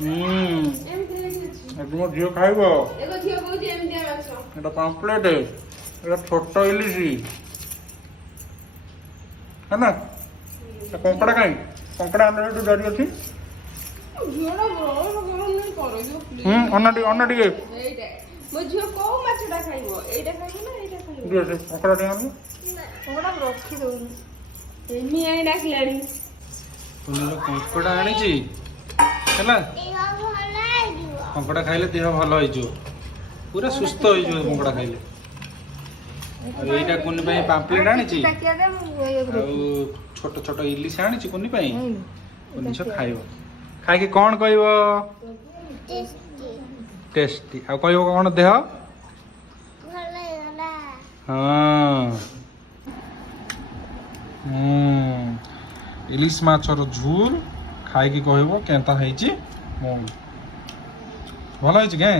तुम झील खाइब एटा पाम्पलेट एटा छोट इलिशी है ना कंकड़ा कहीं कंकड़ा आंध्र डरी अच्छी अन्न टे कंकड़ा टे आनु कंकड़ा आनी कंकड़ा खाइले देह भल हो पूरा सुस्थ हो कंकड़ा खाइले यहाँ कुनी पाम्पलेट आनी छोट छोट इलिश आनी कुनी कुनी खाइब खाई कौन कह टेस्टी आ कह कौन देह हाँ इलिश माछर झोल खाई कहब केन्ता भल है